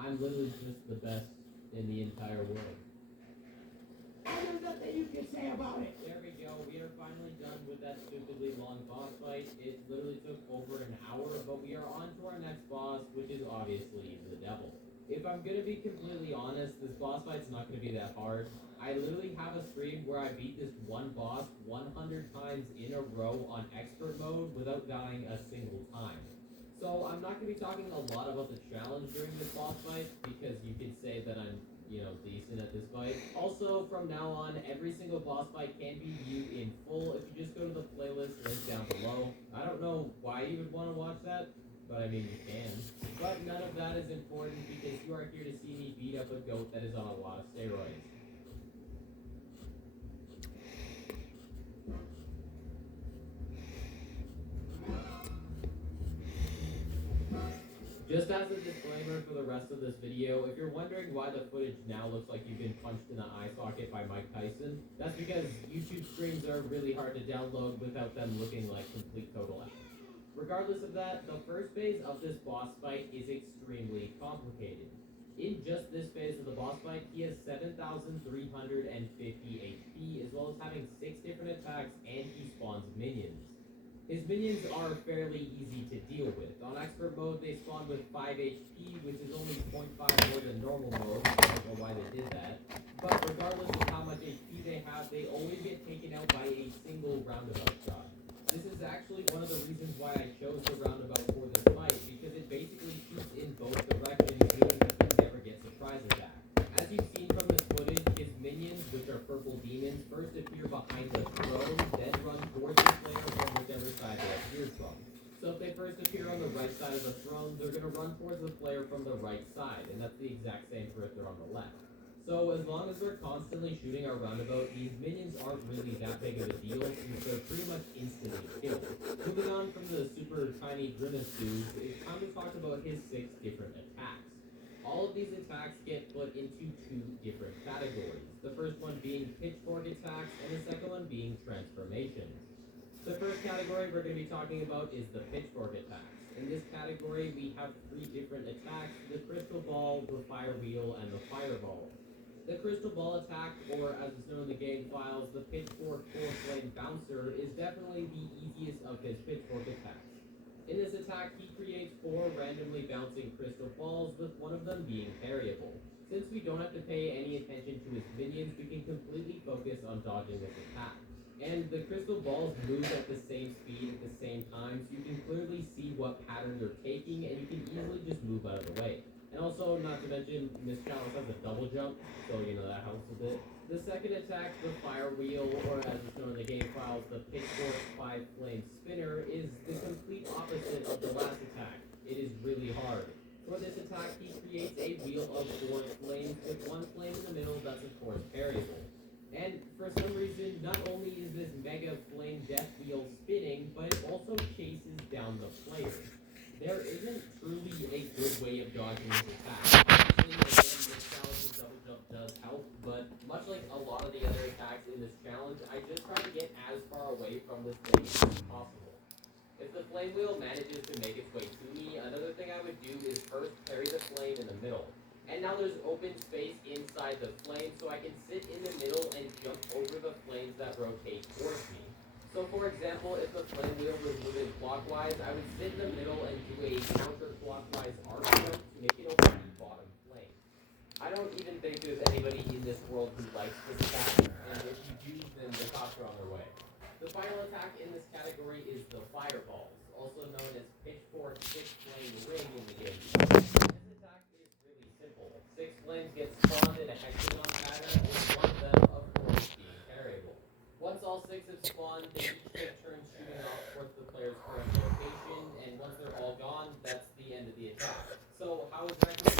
I'm literally just the best in the entire world. There's nothing you can say about it. There we go. We are finally done with that stupidly long boss fight. It literally took over an hour, but we are on to our next boss, which is obviously the devil. If I'm gonna be completely honest, this boss fight's not gonna be that hard. I literally have a stream where I beat this one boss 100 times in a row on expert mode without dying a single time. So I'm not going to be talking a lot about the challenge during this boss fight because you can say that I'm, decent at this fight. Also, from now on, every single boss fight can be viewed in full if you just go to the playlist link down below. I don't know why you would want to watch that, but I mean you can. But none of that is important because you are here to see me beat up a goat that is on a lot of steroids. Just as a disclaimer for the rest of this video, if you're wondering why the footage now looks like you've been punched in the eye socket by Mike Tyson, that's because YouTube streams are really hard to download without them looking like complete total ass. Regardless of that, the first phase of this boss fight is extremely complicated. In just this phase of the boss fight, he has 7,350 HP, as well as having 6 different attacks, and he spawns minions. His minions are fairly easy to deal with. On expert mode, they spawn with 5 HP, which is only 0.5 more than normal mode. I don't know why they did that. But regardless of how much HP they have, they always get taken out by a single roundabout shot. This is actually one of the reasons why I chose the roundabout for this fight, because it basically shoots in both directions, meaning that you never get surprise attack. As you've seen from this footage, his minions, which are purple demons, first appear behind the throne, then run towards the player from whichever side they appeared from. So if they first appear on the right side of the throne, they're going to run towards the player from the right side, and that's the exact same for if they're on the left. So as long as we're constantly shooting our roundabout, these minions aren't really that big of a deal, since they're pretty much instantly killed. Moving on from the super tiny Grimace dude, it's time to talk about his 6 different attacks. All of these attacks get put into 2 different categories. The first one being pitchfork attacks, and the second one being transformations. The first category we're going to be talking about is the pitchfork attacks. In this category, we have 3 different attacks: the crystal ball, the fire wheel, and the fireball. The crystal ball attack, or as it's known in the game files, the pitchfork 4-flame bouncer, is definitely the easiest of his pitchfork attacks. In this attack, he creates 4 randomly bouncing crystal balls, with one of them being parryable. Since we don't have to pay any attention to his minions, we can completely focus on dodging this attack. And the crystal balls move at the same speed at the same time, so you can clearly see what pattern they're taking, and you can easily just move out of the way. And also, not to mention, Miss Chalice has a double jump, so that helps a bit. The second attack, the fire wheel, or as it's known in the game files, the pitchfork 5-flame spinner, is the complete opposite of the last attack. It is really hard. For this attack, he creates a wheel of 4 flames with 1 flame in the middle that's of course variable. And for some reason, not only is this mega flame death wheel spinning, but it also chases down the player. There isn't truly a good way of dodging this attack. Obviously, again, this challenge double jump does help, but much like a lot of the other attacks in this challenge, I just try to get as far away from this thing as possible. If the flame wheel manages to make its way to me, another thing I would do is first parry the flame in the middle. And now there's open space inside the flame, so I can sit in the middle and jump over the flames that rotate towards me. So for example, if the flame wheel was moving clockwise, I would sit in the middle and do a counterclockwise arc jump to make it over the bottom flame. I don't even think there's anybody in this world who likes this attack, and if you do, then the cops are on their way. The final attack in this category is the fireballs, also known as pitchfork 6-flame ring in the game. This attack is really simple. 6 flames get spawned in a hexagon pattern, with one of them, of course, being parryable. Once all 6 have spawned, they each take turns shooting off towards the player's current location, and once they're all gone, that's the end of the attack. So how exactly